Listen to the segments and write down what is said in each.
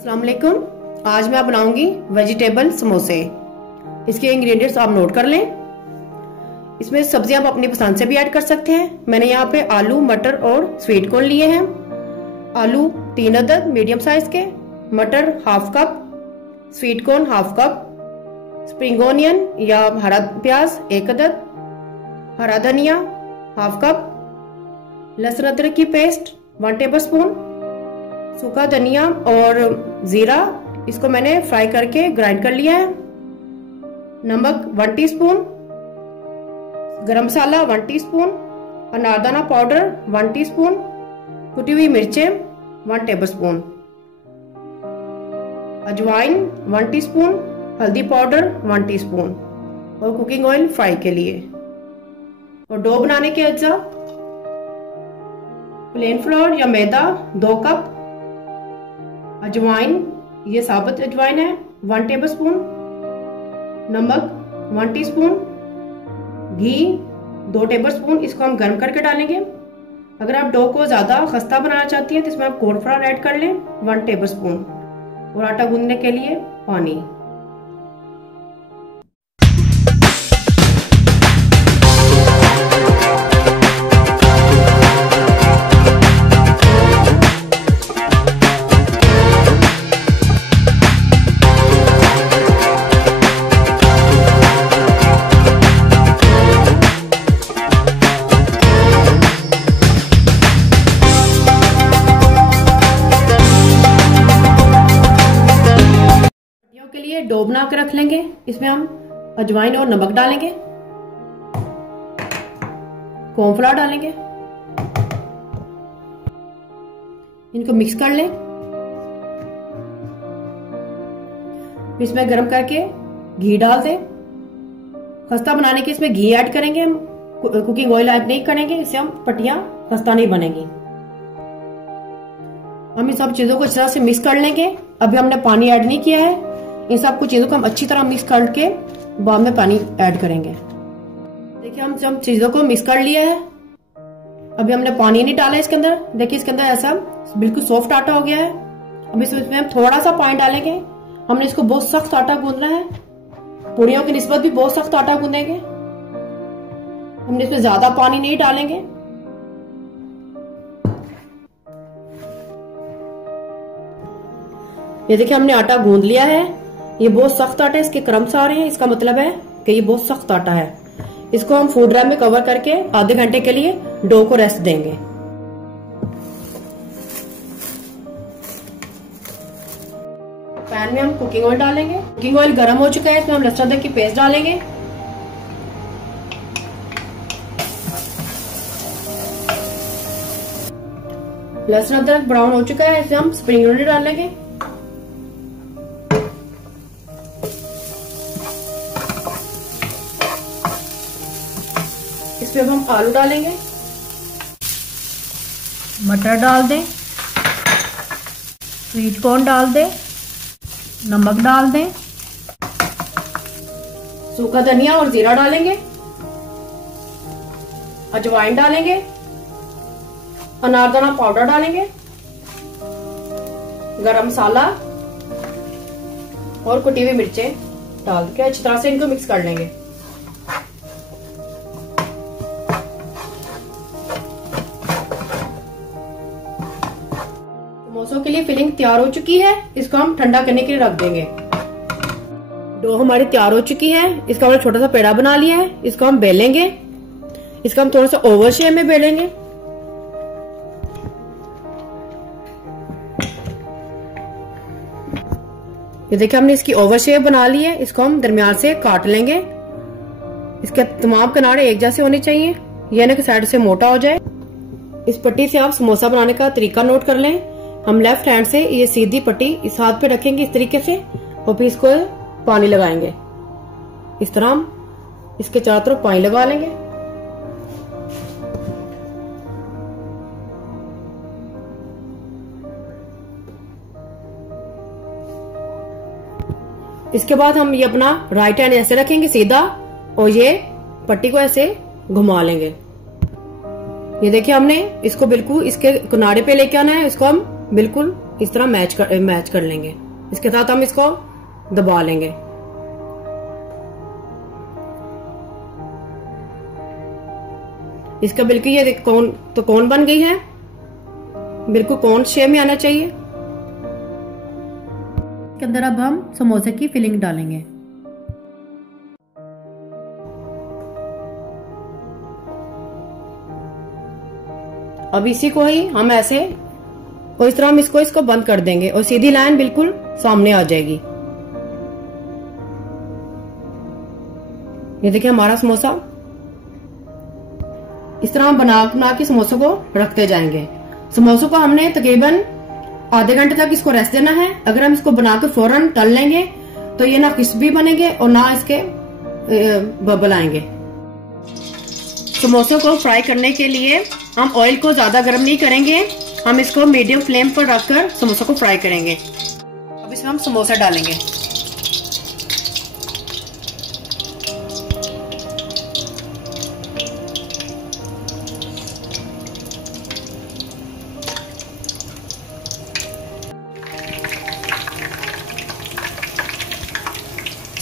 अस्सलाम वालेकुम। आज मैं बनाऊंगी वेजिटेबल समोसे। इसके इंग्रेडिएंट्स आप नोट कर लें। इसमें सब्जियां आप अपनी पसंद से भी ऐड कर सकते हैं। मैंने यहाँ पे आलू, मटर और स्वीट कॉर्न लिए हैं। आलू 3 अदद मीडियम साइज के, मटर half cup, sweet corn half cup, spring onion या हरा प्याज 1 अदद, हरा धनिया हाफ कप, लहसुन अदरक की पेस्ट 1 टेबलस्पून, सूखा धनिया और जीरा इसको मैंने फ्राई करके ग्राइंड कर लिया है, नमक 1 टीस्पून, गरम मसाला 1 टीस्पून, अनारदाना पाउडर 1 टीस्पून, कुटी हुई मिर्चें 1 टेबलस्पून, अजवाइन 1 टीस्पून, हल्दी पाउडर 1 टीस्पून और कुकिंग ऑयल फ्राई के लिए। और डो बनाने के अज्जा प्लेन फ्लोर या मैदा 2 कप, अजवाइन ये साबुत अजवाइन है 1 टेबलस्पून, नमक 1 टीस्पून, घी 2 टेबलस्पून, इसको हम गर्म करके डालेंगे। अगर आप डो को ज्यादा खस्ता बनाना चाहती हैं तो इसमें आप कॉर्नफ्लोर ऐड कर लें 1 टेबलस्पून और आटा गूंदने के लिए पानी। के लिए डो बना कर रख लेंगे। इसमें हम अजवाइन और नमक डालेंगे, कॉर्नफ्लोर डालेंगे, इनको मिक्स कर लें। इसमें गरम करके घी डाल दें। खस्ता बनाने के इसमें घी ऐड करेंगे हम, कुकिंग ऑयल ऐड नहीं करेंगे, इससे हम पट्टियां खस्ता नहीं बनेंगी। हम इन सब चीजों को इस तरह से मिक्स कर लेंगे। अभी हमने पानी ऐड नहीं किया है। इन सब कुछ चीजों को हम अच्छी तरह मिक्स करके बाद में पानी ऐड करेंगे। देखिए हम सब चीजों को मिक्स कर लिया है। अभी हमने पानी नहीं डाला इसके अंदर। देखिए इसके अंदर ऐसा बिल्कुल सॉफ्ट आटा हो गया है। अब इसमें हम थोड़ा सा पानी डालेंगे। हमने इसको बहुत सख्त आटा गूंदना है, पूड़ियों की निस्बत भी बहुत सख्त आटा गूंदेंगे। हमने इसमें ज्यादा पानी नहीं डालेंगे। ये देखिए हमने आटा गूंद लिया है। ये बहुत सख्त आटा है, इसके क्रम्स आ रहे हैं, इसका मतलब है कि ये बहुत सख्त आटा है। इसको हम फूड रैप में कवर करके आधे घंटे के लिए डो को रेस्ट देंगे। पैन में हम कुकिंग ऑयल डालेंगे। कुकिंग ऑयल गर्म हो चुका है, इसमें हम लहसुन अदरक की पेस्ट डालेंगे। लहसुन अदरक ब्राउन हो चुका है, इसमें हम स्प्रिंग ऑनियन डालेंगे। इसमें हम आलू डालेंगे, मटर डाल दें, स्वीट कॉर्न डाल दें, नमक डाल दें, सूखा धनिया और जीरा डालेंगे, अजवाइन डालेंगे, अनारदाना पाउडर डालेंगे, गरम मसाला और कुटी हुई मिर्चें डाल के अच्छी तरह से इनको मिक्स कर लेंगे। समोसों के लिए फिलिंग तैयार हो चुकी है। इसको हम ठंडा करने के लिए रख देंगे। डो हमारी तैयार हो चुकी है। इसका हमने छोटा सा पेड़ा बना लिया है। इसको हम बेलेंगे। इसका हम थोड़ा सा ओवल शेप में बेलेंगे। ये देखिए हमने इसकी ओवल शेप बना ली है। इसको हम दरमियान से काट लेंगे। इसके तमाम किनारे एक जैसे होने चाहिए, यह ना कि साइड से मोटा हो जाए। इस पट्टी से आप समोसा बनाने का तरीका नोट कर लें। हम लेफ्ट हैंड से ये सीधी पट्टी इस हाथ पे रखेंगे इस तरीके से और फिर इसको पानी लगाएंगे। इस तरह हम इसके चारों तरफ पानी लगा लेंगे। इसके बाद हम ये अपना राइट हैंड ऐसे रखेंगे सीधा और ये पट्टी को ऐसे घुमा लेंगे। ये देखिए हमने इसको बिल्कुल इसके किनारे पे लेके आना है। इसको हम बिल्कुल इस तरह मैच कर लेंगे। इसके साथ हम इसको दबा लेंगे। इसका बिल्कुल ये कोन बन गई है, बिल्कुल कोन शेप में आना चाहिए। इसके अंदर अब हम समोसे की फिलिंग डालेंगे। अब इसी को ही हम ऐसे और इस तरह हम इसको बंद कर देंगे और सीधी लाइन बिल्कुल सामने आ जाएगी। ये देखिए हमारा समोसा। इस तरह हम बना के समोसों को रखते जाएंगे। समोसों को हमने तकरीबन आधे घंटे तक इसको रेस्ट देना है। अगर हम इसको बनाकर फौरन तल लेंगे तो ये ना क्रिस्पी बनेंगे और ना इसके बबल आएंगे। समोसों को फ्राई करने के लिए हम ऑयल को ज्यादा गर्म नहीं करेंगे, हम इसको मीडियम फ्लेम पर रखकर समोसों को फ्राई करेंगे। अब इसमें हम समोसा डालेंगे।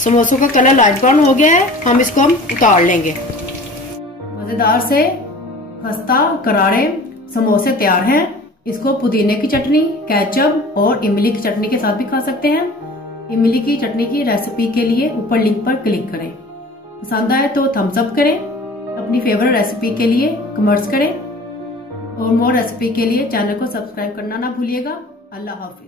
समोसों का कलर लाइट ब्राउन हो गया है, हम इसको उतार लेंगे। मजेदार से खस्ता करारे समोसे तैयार हैं। इसको पुदीने की चटनी, केचप और इमली की चटनी के साथ भी खा सकते हैं। इमली की चटनी की रेसिपी के लिए ऊपर लिंक पर क्लिक करें। पसंद आए तो थम्स अप करें। अपनी फेवरेट रेसिपी के लिए कमेंट्स करें और मोर रेसिपी के लिए चैनल को सब्सक्राइब करना ना भूलिएगा। अल्लाह हाफिज।